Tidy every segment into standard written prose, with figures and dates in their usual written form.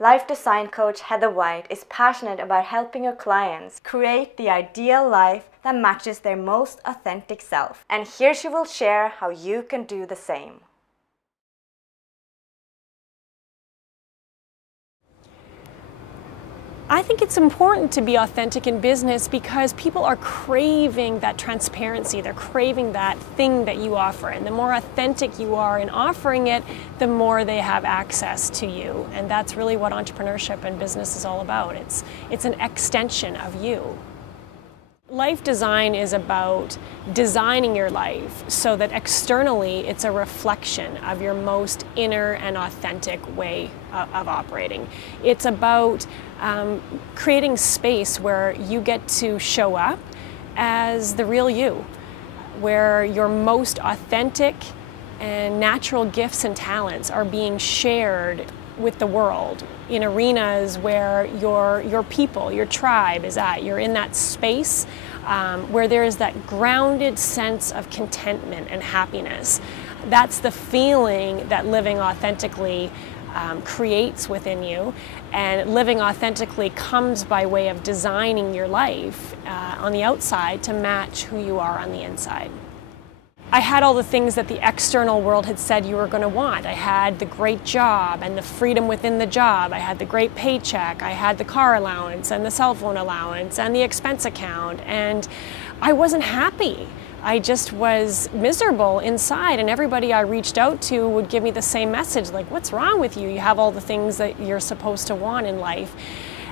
Life design coach Heather White is passionate about helping her clients create the ideal life that matches their most authentic self. And here she will share how you can do the same. I think it's important to be authentic in business because people are craving that transparency. They're craving that thing that you offer. And the more authentic you are in offering it, the more they have access to you. And that's really what entrepreneurship and business is all about. It's an extension of you. Life design is about designing your life so that externally it's a reflection of your most inner and authentic way of operating. It's about creating space where you get to show up as the real you, where your most authentic and natural gifts and talents are being shared with the world in arenas where your people, your tribe is at. You're in that space where there is that grounded sense of contentment and happiness. That's the feeling that living authentically creates within you, and living authentically comes by way of designing your life on the outside to match who you are on the inside. I had all the things that the external world had said you were going to want. I had the great job and the freedom within the job. I had the great paycheck. I had the car allowance and the cell phone allowance and the expense account. And I wasn't happy. I just was miserable inside, and everybody I reached out to would give me the same message, like, what's wrong with you? You have all the things that you're supposed to want in life.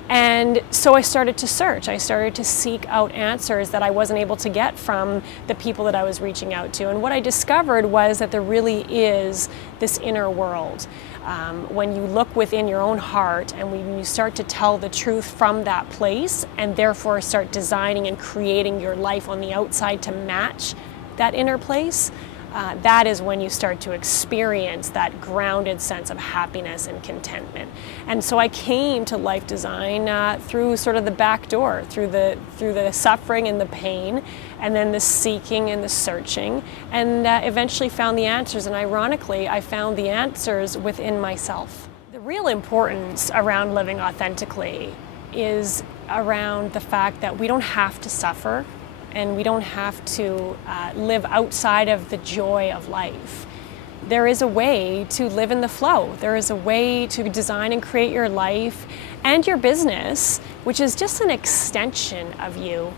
And so I started to search. I started to seek out answers that I wasn't able to get from the people that I was reaching out to. And what I discovered was that there really is this inner world. When you look within your own heart and when you start to tell the truth from that place, and therefore start designing and creating your life on the outside to match that inner place, that is when you start to experience that grounded sense of happiness and contentment. And so I came to life design through sort of the back door, through the suffering and the pain, and then the seeking and the searching, and eventually found the answers. And ironically, I found the answers within myself. The real importance around living authentically is around the fact that we don't have to suffer, and we don't have to live outside of the joy of life. There is a way to live in the flow. There is a way to design and create your life and your business, which is just an extension of you,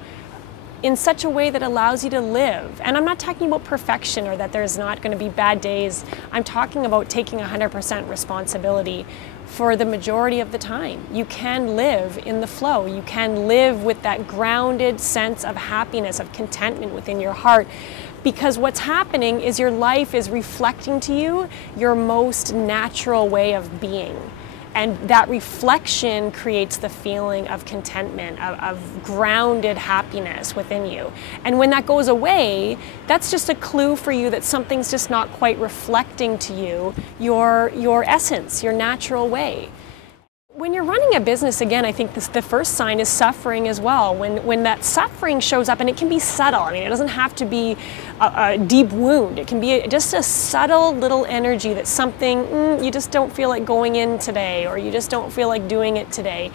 in such a way that allows you to live. And I'm not talking about perfection or that there's not going to be bad days. I'm talking about taking 100% responsibility for the majority of the time. You can live in the flow. You can live with that grounded sense of happiness, of contentment within your heart, because what's happening is your life is reflecting to you your most natural way of being. And that reflection creates the feeling of contentment, of grounded happiness within you. And when that goes away, that's just a clue for you that something's just not quite reflecting to you your essence, your natural way. When you're running a business, again, I think the first sign is suffering as well. When that suffering shows up, and it can be subtle. I mean, it doesn't have to be a deep wound. It can be just a subtle little energy that something, you just don't feel like going in today, or you just don't feel like doing it today.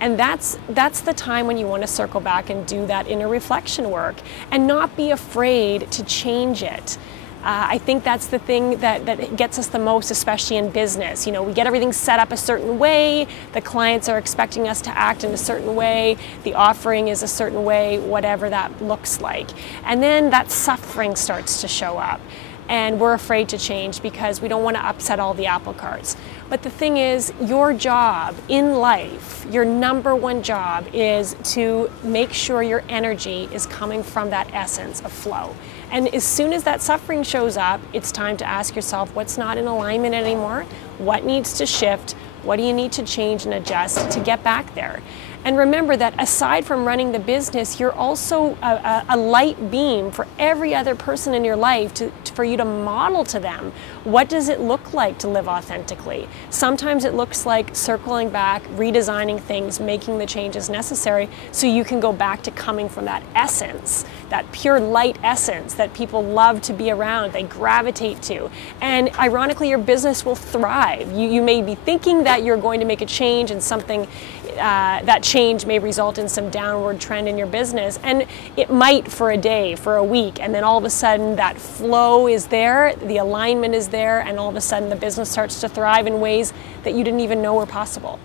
And that's the time when you want to circle back and do that inner reflection work and not be afraid to change it. I think that's the thing that gets us the most, especially in business. You know, we get everything set up a certain way, the clients are expecting us to act in a certain way, the offering is a certain way, whatever that looks like. And then that suffering starts to show up. And we're afraid to change because we don't want to upset all the apple carts. But the thing is, your job in life, your number one job, is to make sure your energy is coming from that essence of flow. And as soon as that suffering shows up, it's time to ask yourself what's not in alignment anymore, what needs to shift, what do you need to change and adjust to get back there. And remember that aside from running the business, you're also a light beam for every other person in your life for you to model to them. What does it look like to live authentically? Sometimes it looks like circling back, redesigning things, making the changes necessary so you can go back to coming from that essence, that pure light essence that people love to be around, they gravitate to. And ironically, your business will thrive. You may be thinking that you're going to make a change and something, that change may result in some downward trend in your business, and it might for a day, for a week, and then all of a sudden that flow is there, the alignment is there, and all of a sudden the business starts to thrive in ways that you didn't even know were possible.